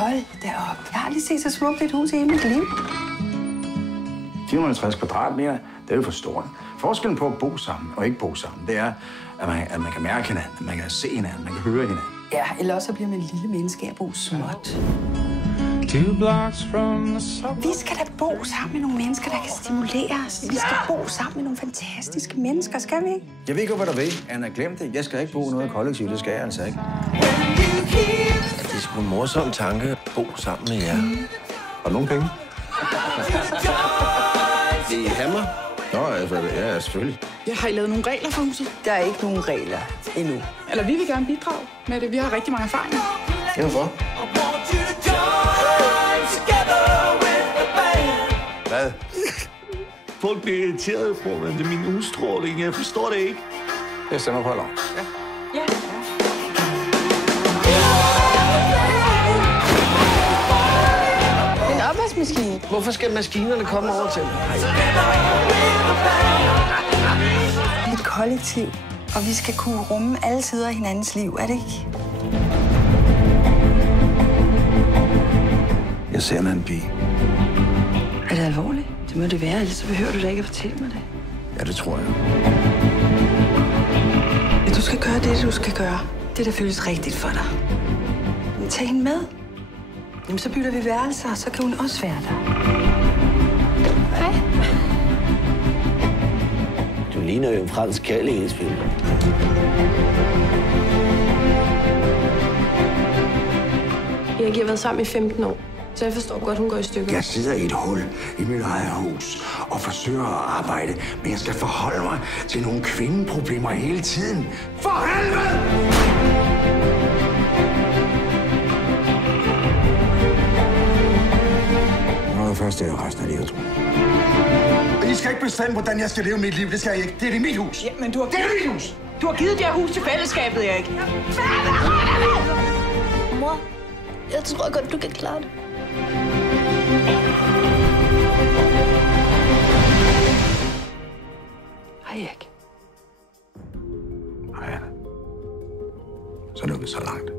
Hold da op. Jeg har aldrig set så smukt et hus i hele mit liv. 450 kvadratmeter, det er jo for stort. Forskellen på at bo sammen og ikke bo sammen, det er, at man kan mærke hinanden, man kan se hinanden, man kan høre hinanden. Ja, eller også så bliver man lille menneske at bo småt. Vi skal da bo sammen med nogle mennesker, der kan stimulere os. Vi skal bo sammen med nogle fantastiske mennesker, skal vi ikke? Jeg ved ikke, hvad du vil, Anna. Glem det. Jeg skal ikke bo noget kollektivt, det skal jeg altså ikke. Det er sgu en morsom tanke at bo sammen med jer. Har du nogen penge? Vil I have mig? Nå, ja, selvfølgelig. Jeg har I lavet nogle regler for huset? Der er ikke nogen regler endnu. Eller vi vil gerne bidrage med det. Vi har rigtig mange erfaringer. Hvorfor? Hvad? Folk bliver irriteret på mig. Det er min udstråling. Jeg forstår det ikke. Jeg stemmer på lov. Ja. En opvaskemaskine. Hvorfor skal maskinerne komme over til mig? Vi er et kollektiv, og vi skal kunne rumme alle sider af hinandens liv, er det ikke? Jeg ser en anden pige. Er det alvorligt? Det må det være, ellers så behøver du da ikke at fortælle mig det. Ja, det tror jeg. Ja, du skal gøre det, du skal gøre. Det, der føles rigtigt for dig. Men tag hende med. Jamen, så bytter vi værelser, så kan hun også være der. Hej. Du ligner jo en fransk kærlighedsfilm. Erik, jeg har været sammen i 15 år, så jeg forstår godt, hun går i stykker. Jeg sidder i et hul i mit eget hus og forsøger at arbejde, men jeg skal forholde mig til nogle kvindeproblemer hele tiden. For helvede! Noget først, det er resten af livet, tror jeg. I skal ikke bestemme, hvordan jeg skal leve mit liv. Det skal jeg ikke. Det er mit hus. Ja, men du har... Det er mit hus! Du har givet det her hus til fællesskabet, Erik. Mor, jeg tror godt, du kan klare det. Hej, Erik. Hej, Anna. Så er det så langt.